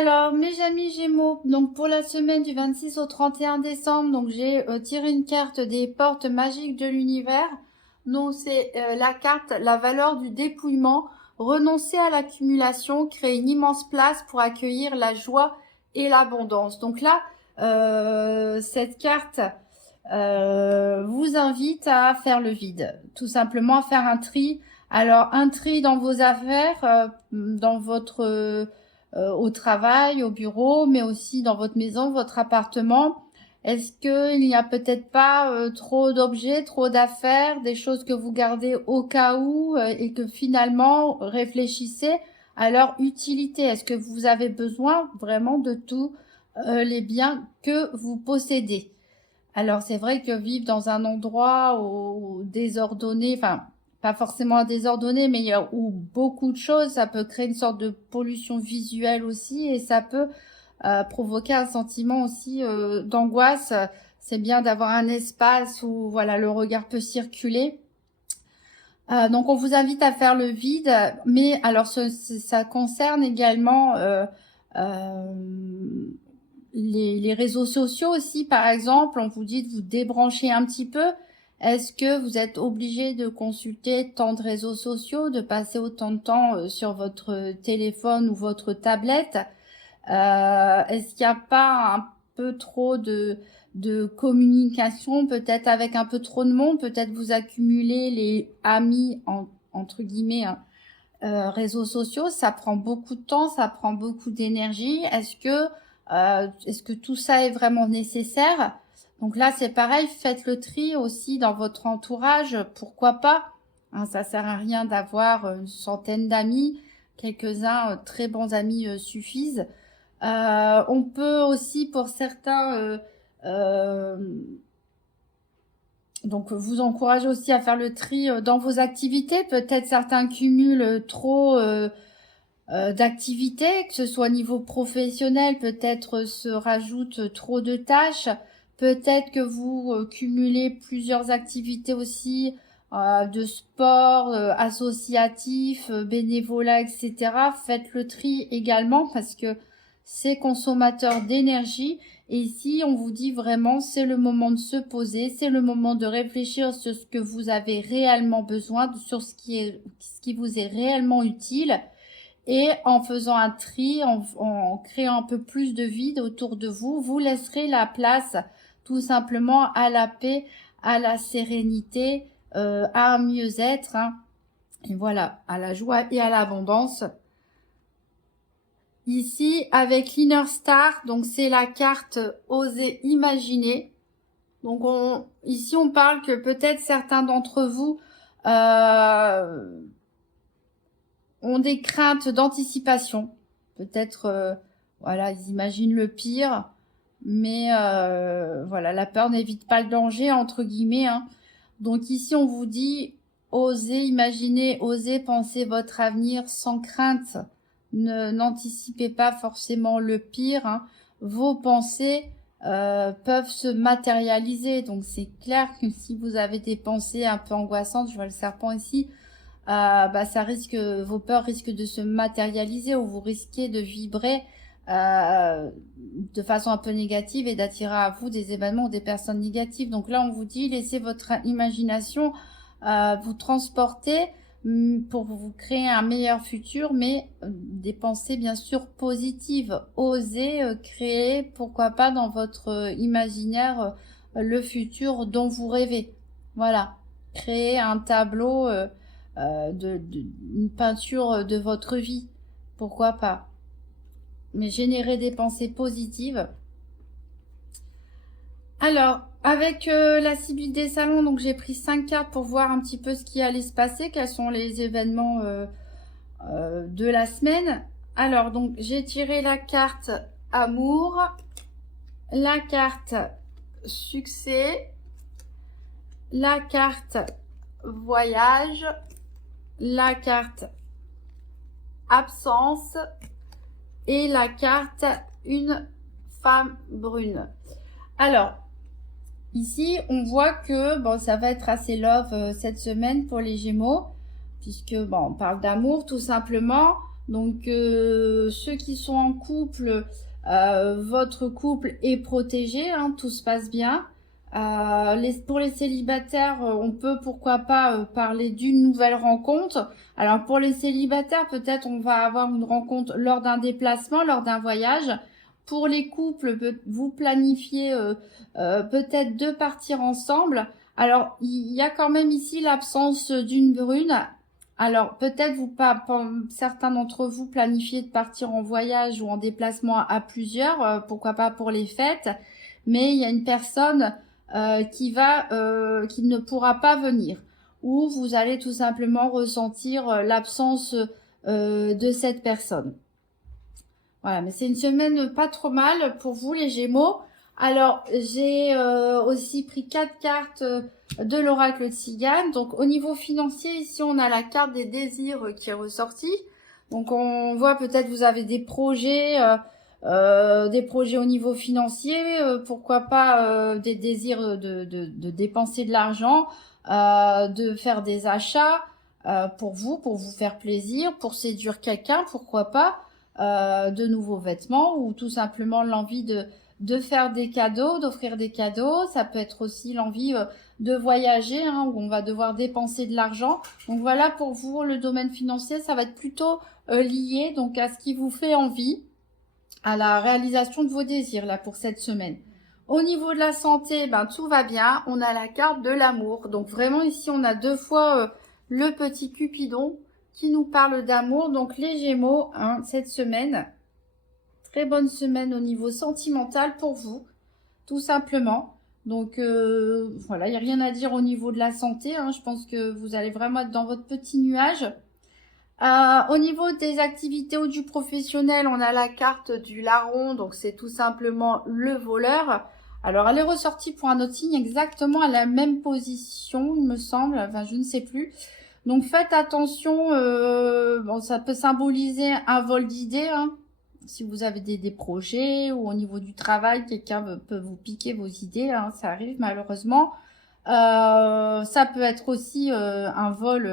Alors, mes amis Gémeaux, donc pour la semaine du 26 au 31 décembre, donc j'ai tiré une carte des portes magiques de l'univers. Donc c'est la carte, la valeur du dépouillement, renoncer à l'accumulation, créer une immense place pour accueillir la joie et l'abondance. Donc là, cette carte vous invite à faire le vide, tout simplement à faire un tri. Alors un tri dans vos affaires, dans votre au travail, au bureau, mais aussi dans votre maison, votre appartement. Est-ce qu'il n'y a peut-être pas trop d'objets, trop d'affaires, des choses que vous gardez au cas où et que finalement réfléchissez à leur utilité? Est-ce que vous avez besoin vraiment de tous les biens que vous possédez? Alors c'est vrai que vivre dans un endroit désordonné, enfin pas forcément désordonné, mais où beaucoup de choses, ça peut créer une sorte de pollution visuelle aussi et ça peut provoquer un sentiment aussi d'angoisse. C'est bien d'avoir un espace où voilà le regard peut circuler. Donc on vous invite à faire le vide, mais alors ça concerne également les réseaux sociaux aussi, par exemple. On vous dit de vous débrancher un petit peu. Est-ce que vous êtes obligé de consulter tant de réseaux sociaux, de passer autant de temps sur votre téléphone ou votre tablette? Est-ce qu'il n'y a pas un peu trop de communication, peut-être avec un peu trop de monde? Peut-être vous accumulez les amis, entre guillemets, hein, réseaux sociaux. Ça prend beaucoup de temps, ça prend beaucoup d'énergie. Est-ce que tout ça est vraiment nécessaire? Donc là, c'est pareil, faites le tri aussi dans votre entourage. Pourquoi pas? Hein, ça sert à rien d'avoir une centaine d'amis. Quelques-uns très bons amis suffisent. On peut aussi, pour certains, donc vous encourager aussi à faire le tri dans vos activités. Peut-être certains cumulent trop d'activités, que ce soit au niveau professionnel, peut-être se rajoutent trop de tâches. Peut-être que vous cumulez plusieurs activités aussi, de sport, associatif, bénévolat, etc. Faites le tri également parce que c'est consommateur d'énergie. Et ici, on vous dit vraiment, c'est le moment de se poser, c'est le moment de réfléchir sur ce que vous avez réellement besoin, sur ce qui vous est réellement utile. Et en faisant un tri, en créant un peu plus de vide autour de vous, vous laisserez la place tout simplement à la paix, à la sérénité, à un mieux-être, hein. Et voilà, à la joie et à l'abondance. Ici, avec l'Inner Star, donc c'est la carte Oser imaginer. Donc ici, on parle que peut-être certains d'entre vous ont des craintes d'anticipation. Peut-être, voilà, ils imaginent le pire, mais voilà, la peur n'évite pas le danger, entre guillemets, hein. Donc ici, on vous dit, osez imaginer, osez penser votre avenir sans crainte. N'anticipez pas forcément le pire, hein. Vos pensées peuvent se matérialiser. Donc c'est clair que si vous avez des pensées un peu angoissantes, je vois le serpent ici, vos peurs risquent de se matérialiser ou vous risquez de vibrer de façon un peu négative et d'attirer à vous des événements ou des personnes négatives. Donc là, on vous dit, laissez votre imagination vous transporter pour vous créer un meilleur futur, mais des pensées bien sûr positives. Osez créer, pourquoi pas dans votre imaginaire, le futur dont vous rêvez. Voilà, créer un tableau, une peinture de votre vie, pourquoi pas. Mais générer des pensées positives. Alors, avec la Sibylle des Salons, donc j'ai pris 5 cartes pour voir un petit peu ce qui allait se passer, quels sont les événements de la semaine. Alors, donc j'ai tiré la carte amour, la carte succès, la carte voyage, la carte absence et la carte une femme brune. Alors, ici, on voit que bon, ça va être assez love cette semaine pour les Gémeaux, puisque bon, on parle d'amour tout simplement. Donc, ceux qui sont en couple, votre couple est protégé, hein, tout se passe bien. Pour les célibataires, on peut pourquoi pas parler d'une nouvelle rencontre. Alors pour les célibataires, peut-être on va avoir une rencontre lors d'un déplacement, lors d'un voyage. Pour les couples, vous planifiez peut-être de partir ensemble. Alors il y a quand même ici l'absence d'une brune. Alors peut-être certains d'entre vous planifiez de partir en voyage ou en déplacement à plusieurs, pourquoi pas pour les fêtes. Mais il y a une personne qui ne pourra pas venir, ou vous allez tout simplement ressentir l'absence de cette personne. Voilà, mais c'est une semaine pas trop mal pour vous les Gémeaux. Alors j'ai aussi pris 4 cartes de l'oracle de Tzigane. Donc au niveau financier, ici on a la carte des désirs qui est ressortie. Donc on voit peut-être vous avez des projets au niveau financier, pourquoi pas des désirs de dépenser de l'argent, de faire des achats pour vous faire plaisir, pour séduire quelqu'un, pourquoi pas, de nouveaux vêtements ou tout simplement l'envie de faire des cadeaux, d'offrir des cadeaux. Ça peut être aussi l'envie de voyager, hein, où on va devoir dépenser de l'argent. Donc voilà, pour vous, le domaine financier, ça va être plutôt lié donc à ce qui vous fait envie, à la réalisation de vos désirs là pour cette semaine. Au niveau de la santé, ben tout va bien. On a la carte de l'amour. Donc vraiment ici, on a 2 fois le petit Cupidon qui nous parle d'amour. Donc les Gémeaux, hein, cette semaine, très bonne semaine au niveau sentimental pour vous, tout simplement. Donc voilà, il n'y a rien à dire au niveau de la santé, hein. Je pense que vous allez vraiment être dans votre petit nuage. Au niveau des activités ou du professionnel, on a la carte du larron, donc c'est tout simplement le voleur. Alors elle est ressortie pour un autre signe exactement à la même position, il me semble, enfin je ne sais plus. Donc faites attention, bon, ça peut symboliser un vol d'idées, hein. Si vous avez des projets ou au niveau du travail, quelqu'un peut vous piquer vos idées, hein, ça arrive malheureusement. Ça peut être aussi un vol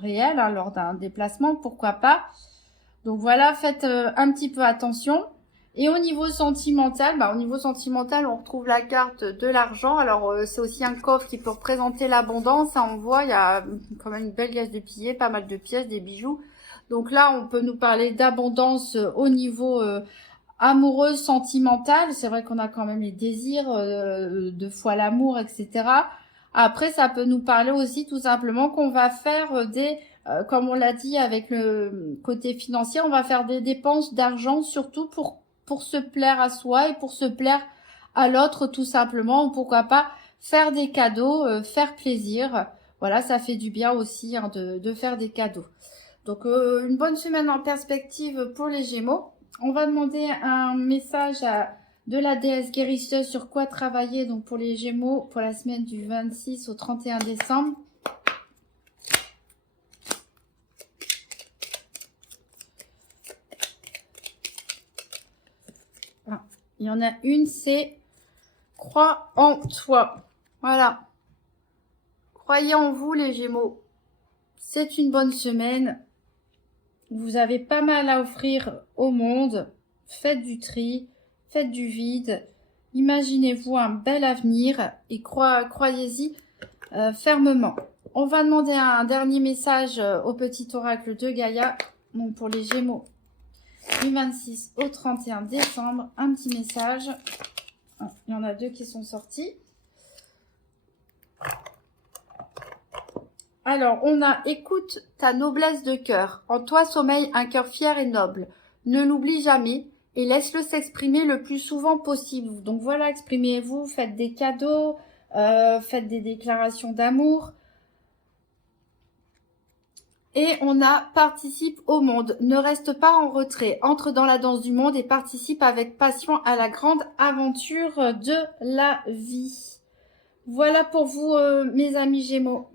réel, hein, lors d'un déplacement, pourquoi pas. Donc voilà, faites un petit peu attention. Et au niveau sentimental, on retrouve la carte de l'argent. Alors c'est aussi un coffre qui peut représenter l'abondance, hein, on voit, il y a quand même une belle gaze de billets, pas mal de pièces, des bijoux. Donc là, on peut nous parler d'abondance au niveau amoureuse, sentimentale. C'est vrai qu'on a quand même les désirs, 2 fois l'amour, etc. Après, ça peut nous parler aussi tout simplement qu'on va faire comme on l'a dit avec le côté financier, on va faire des dépenses d'argent surtout pour se plaire à soi et pour se plaire à l'autre tout simplement. Ou pourquoi pas faire des cadeaux, faire plaisir. Voilà, ça fait du bien aussi, hein, de faire des cadeaux. Donc une bonne semaine en perspective pour les Gémeaux. On va demander un message de la déesse guérisseuse sur quoi travailler donc pour les Gémeaux pour la semaine du 26 au 31 décembre. Ah, il y en a une, c'est crois en toi. Voilà. Croyez en vous les Gémeaux. C'est une bonne semaine. Vous avez pas mal à offrir au monde. Faites du tri, faites du vide. Imaginez-vous un bel avenir et croyez-y fermement. On va demander un dernier message au petit oracle de Gaïa. Donc pour les Gémeaux du 26 au 31 décembre. Un petit message. Il y en a 2 qui sont sortis. Alors, on a « Écoute ta noblesse de cœur. En toi sommeille un cœur fier et noble. Ne l'oublie jamais et laisse-le s'exprimer le plus souvent possible. » Donc voilà, exprimez-vous, faites des cadeaux, faites des déclarations d'amour. Et on a « Participe au monde. Ne reste pas en retrait. Entre dans la danse du monde et participe avec passion à la grande aventure de la vie. » Voilà pour vous, mes amis Gémeaux.